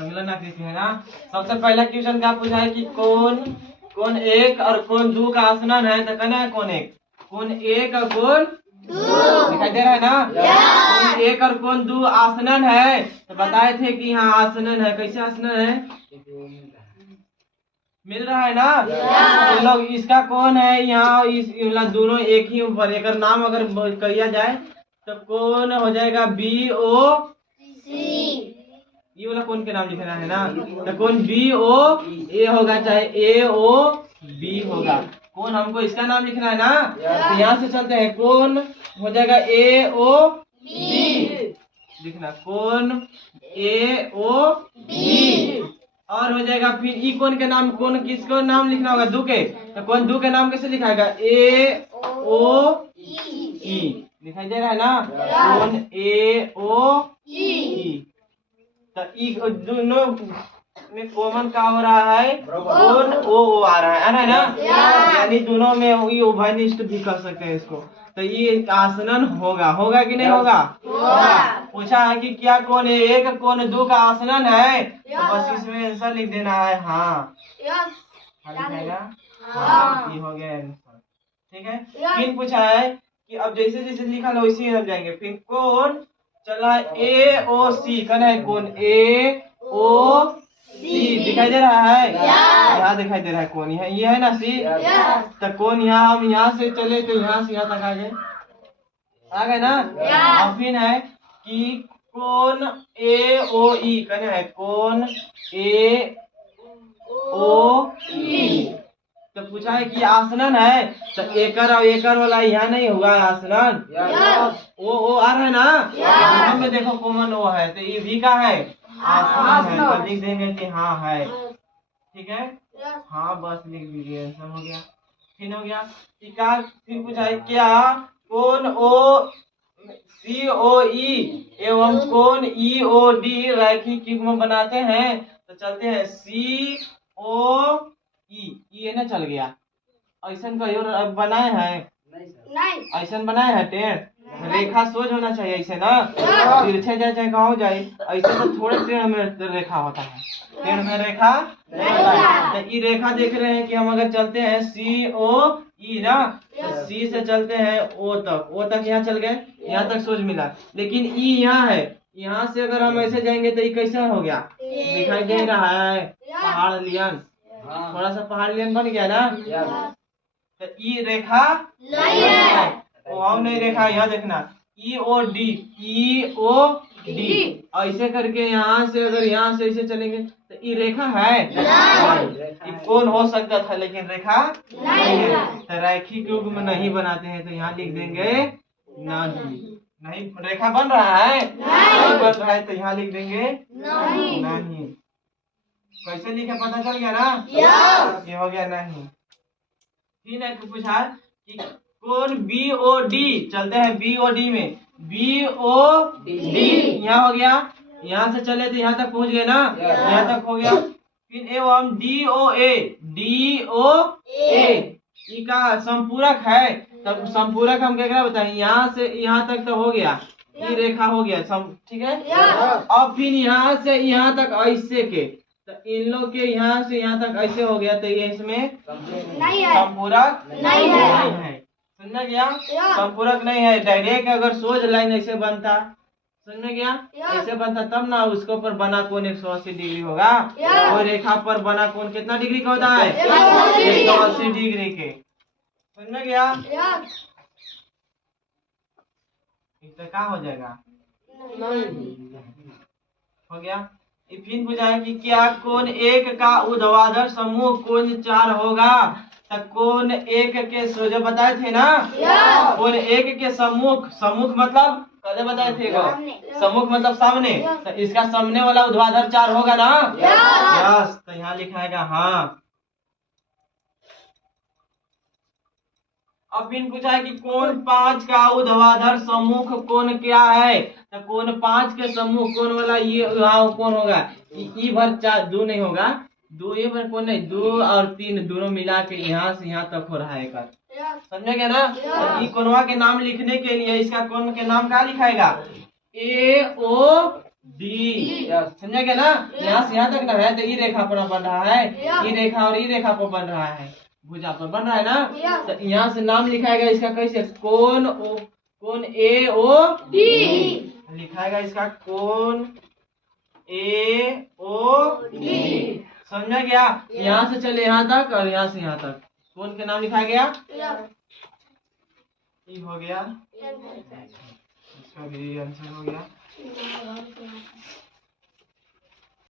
संलग्न आकृति है ना। सबसे पहला क्वेश्चन क्या पूछा है कि कौन एक और कौन दो का आसनन है, तो कहना है कौन एक और कौन दिखाई दे रहा है ना। कौन एक और कौन दो आसनन है, तो बताए थे कि यहाँ आसनन है। कैसे आसनन है, मिल रहा है ना। तो लोग इसका कौन है, यहाँ इस दोनों एक ही ऊपर, एक नाम अगर किया जाए तो कौन हो जाएगा BOC। ये वाला कौन के नाम लिखना है ना, तो कौन BOA होगा चाहे AOB होगा। कौन हमको इसका नाम लिखना है ना, तो यहाँ से चलते हैं कौन हो जाएगा AOB लिखना, कौन AOB और हो जाएगा। फिर ई कौन के नाम, कौन किसको नाम लिखना होगा, दो के, तो कौन दो के नाम कैसे लिखाएगा AOE दिखाई दे रहा है ना। कौन AOE, तो ई दोनों में कॉमन का हो रहा है, कौन ओ आ रहा है ना, यानी दोनों में ये उभयनिष्ठ भी कर सकते हैं इसको। तो ये आसनन होगा कि नहीं होगा। पूछा है कि क्या कौन एक कौन दो का आसनन है, तो बस इसमें आंसर लिख देना है हाँ। लिखाएगा हाँ, ये हो गया आंसर। ठीक है। फिर पूछा है कि अब जैसे जैसे लिखा है वैसे ही हम जाएंगे। फिर कौन चला AOC, कहना है कौन AOC दिखाई दे रहा है, यहाँ दिखाई दे रहा है कौन, यहाँ ये है ना C। तो कौन यहाँ हम यहाँ से चले तो यहाँ से यहाँ तक आ गए ना। और फिर है कि कौन AOE, कहना है कौन AOE। तो पूछा है कि आसनन है, तो एकर और एकर वाला यहाँ नहीं होगा आसनन, ओ आ रहा है ना। में देखो कॉमन ओ है, तो ये भी का है आसनन है, तो लिख देंगे कि हाँ है। ठीक है हाँ, बस लिख दीजिए, आंसर हो गया। फिर हो गया कि का, फिर पूछा है क्या कौन COE एवं कौन EOD रैखिक युग्म बनाते हैं, तो चलते हैं COE, ये ना चल गया। ऐसा कहीं बनाए हैं नहीं, ऐसा बनाए हैं टेढ़ रेखा सोच होना चाहिए ऐसे ना, तिरछे जाए चाहे कहाँ जाए, ऐसे तो थोड़े टेढ़ में रेखा होता है, टेढ़ में रेखा नहीं होता है। तो ये रेखा देख रहे हैं कि हम अगर चलते हैं COE ना, तो C से चलते हैं O तक यहाँ चल गए, यहाँ तक सोच मिला। लेकिन E यहाँ है, यहाँ से अगर हम ऐसे जाएंगे तो ये कैसा हो गया, दिखाई दे रहा है पहाड़ लियन, थोड़ा सा पहाड़ लियन बन गया ना। तो ई रेखा नहीं है, नहीं रेखा, यहाँ देखना EOD ऐसे करके यहाँ से अगर यहाँ से ऐसे चलेंगे तो ई रेखा है नहीं। कौन हो सकता था लेकिन रेखा नहीं है, तो रैखिक युग्म नहीं बनाते हैं, तो यहाँ लिख देंगे नहीं। रेखा बन रहा है नहीं बन रहा है, तो यहाँ लिख देंगे नहीं। कैसे लिखे पता चल गया ना, ये हो गया नहीं। फिर है पूछा कि कौन BOD, चलते हैं BOD में, BOD यहाँ हो गया, यहाँ से चले तो यहाँ तक पहुँच गए ना, यहाँ तक हो गया। फिर एवं DOA का संपूरक है, तब संपूरक हम क्या बताएं, यहाँ से यहाँ तक तो हो गया, ये रेखा हो गया ठीक है। अब फिर यहाँ से यहाँ तक ऐसे के, तो इन लोग के यहाँ से यहाँ तक ऐसे हो गया, तो ये इसमें संपूरक नहीं है। समझ गया, संपूरक नहीं है। डायरेक्ट अगर सोच लाइन ऐसे बनता, समझ गया, ऐसे बनता तब ना उसके ऊपर बना कोण 180 डिग्री होगा। वो रेखा पर बना कोण कितना डिग्री का होता है, 180 डिग्री के। समझ गया, इससे क्या हो जाएगा, हो गया। फिर पूछा कि क्या कोण एक का ऊर्ध्वाधर समूह कोण 4 होगा, तो कोण एक के सोझे बताए थे ना, कोण एक के सम्मुख मतलब कदे बताए थे, सम्मुख मतलब सामने, तो इसका सामने वाला ऊर्ध्वाधर 4 होगा ना। यस, तो यहाँ लिखाएगा हाँ। अब फिर पूछा है कि कोण 5 का ऊर्ध्वाधर सम्मुख कोण क्या है, तो कोण 5 के सम्मुख कोण वाला ये यहाँ कौन होगा, ई भर 4 2 नहीं होगा, 2 ये भर कौन नहीं, 2 और 3 दोनों मिला के यहाँ से यहाँ तक हो रहा है एक, समझे गया ना। तो ई कोणवा के नाम लिखने के लिए इसका कोण के नाम क्या लिखाएगा, AOB डी। समझा गया ना? यहाँ से यहाँ तक ना है तो ई रेखा पर बन रहा है, ई रेखा और ई रेखा पर बन रहा है, भुजा पर बन रहा है ना। तो यहाँ से नाम लिखाएगा इसका कैसे, कोण ओ, कोण ए ओ डी लिखाएगा इसका, कोण ए ओ डी। समझा गया? यहाँ से चले यहाँ तक और यहाँ से यहाँ तक कोण के नाम लिखा गया, ई हो गया, इसका भी आंसर हो गया।